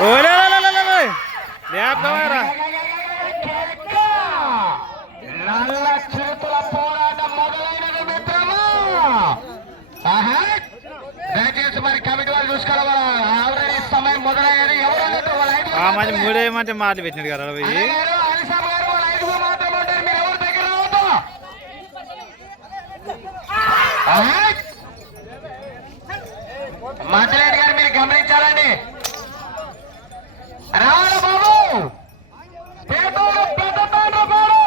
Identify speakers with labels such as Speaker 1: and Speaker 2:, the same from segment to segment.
Speaker 1: ఓలే లేపరా
Speaker 2: నల్ల చేతుల పోరాటం మొదలైనది మిత్రమా? ఆహా. దయచేసి మరి కమిటీ వాళ్ళు చూసుకోవాలి. ఆల్రెడీ సమయం మొదలయ్యేది ఎవరు అన్నట్టు వాళ్ళ ఐదుగురు
Speaker 1: ఆ మంచి
Speaker 2: మాత్రమే.
Speaker 1: మూడేమంటే మాటలు పెట్టినాడు కదా పోయి
Speaker 2: అన్నయ్య గారు, అలిసాబ్ గారు, వాళ్ళ ఐదుగురు మాత్రమే ఉంటారు. మీరు ఎవరు దగ్గర రావద్దు. ఆహా. మధ్యలేటి గారు మీరు గమనించాలండి రావాలి బాబు పేదోడు పెద్ద తండ్రి పేరు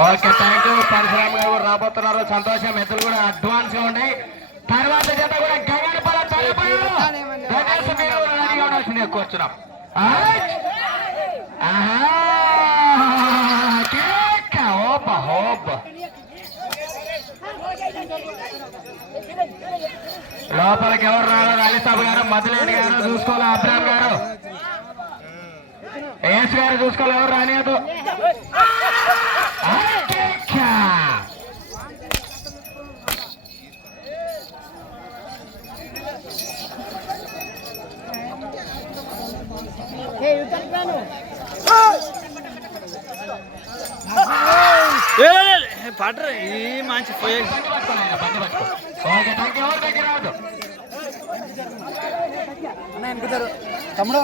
Speaker 2: ఓకే థ్యాంక్ యూ పరశురామ్ గారు రాబోతున్నారు. సంతోషం ఎద్దులు కూడా అడ్వాన్స్గా తర్వాత జత కూడా గగనపల తలపైరు దయచేసి మీరు కూర్చున్నాం. ఓప, ఓప. లోపలికి ఎవరు రాలేదు? అలీసాబు గారు మధులేని గారు చూసుకోవాలి. అబ్రామ్ గారు. ఏసు గారు చూసుకోవాలి. ఎవరు రానియదు.
Speaker 1: పడ్ర ఈ మంచి పోయే.
Speaker 2: దగ్గర
Speaker 3: తమ్ముడు.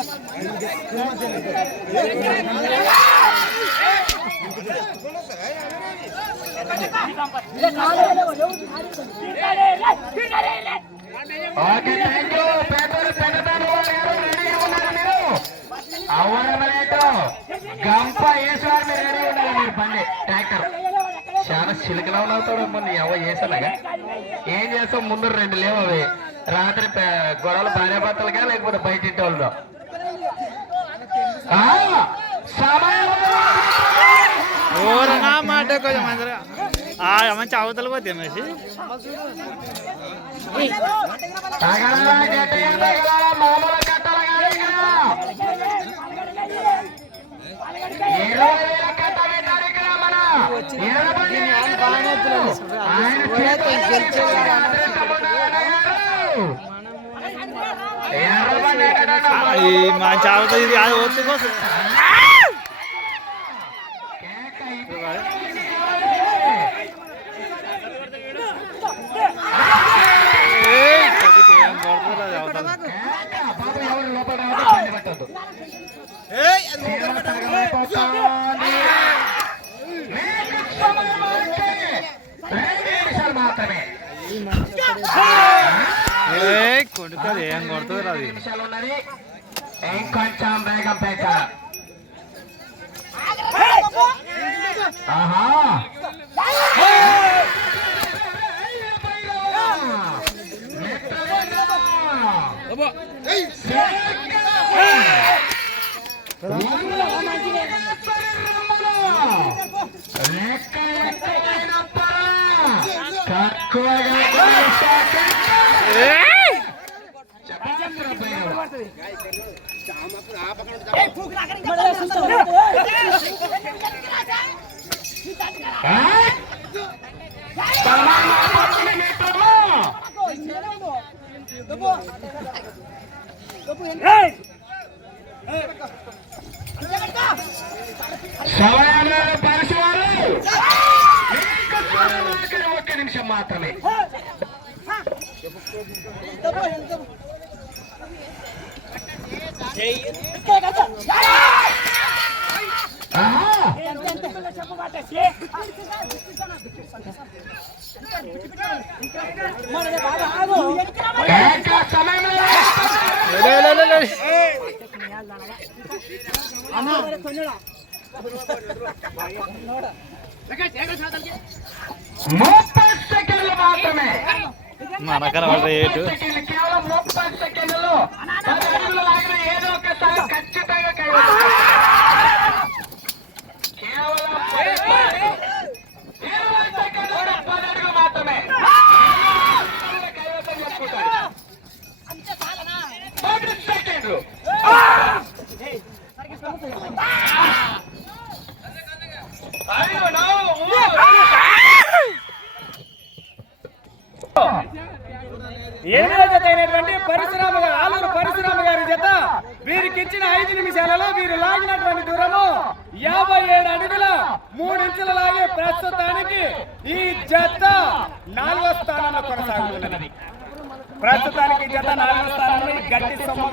Speaker 2: గంప వేసేవారు మీరు రెడీ ఉండాలి మీరు బండి ట్రాక్టర్ చాలా చిలుకలా అవుతాడు మొన్న ఎవ వేసానగా ఏం చేస్తాం ముందు రెండు లేవు అవి రాత్రి గొడవలు భార్యాభర్తలుగా లేకపోతే బయట వాళ్ళు
Speaker 1: మాట కొంచెం మంచి అవతల పోతే
Speaker 2: తగలలా
Speaker 1: ఈ మా చావతో ఇది
Speaker 2: నిమిషాలు మాత్రమే
Speaker 1: ఏయ్ కొడుకు అది ఏం కొడుతుంది అది?
Speaker 2: ఇంకొంచెం వేగం పెంచాలి ఆహా. లెక్క తక్కువగా
Speaker 1: ఏయ్!
Speaker 2: సమయాలను పరిశీవారు మీకు సమయం ఆఖరి ఒక్క నిమిషం మాత్రమే ముప్పై సెకండ్లు మాత్రమే.
Speaker 1: మనకన పడ్డ ఏటు
Speaker 2: ముప్పై సెకండ్లు, కేవలం
Speaker 4: ఎనిమిదో జత అయినటువంటి పరశురామ గారు ఆలూరు పరశురామ గారి జత వీరికి ఇచ్చిన ఐదు నిమిషాలలో వీరు లాగినటువంటి దూరము యాభై ఏడు అడుగుల మూడు ఇంచుల లాగే ప్రస్తుతానికి ఈ జత నాలుగో స్థానంలో కొనసాగుతున్నది. ప్రస్తుతానికి ఈ జత నాలుగో స్థానంలో గట్టి సొమ్ము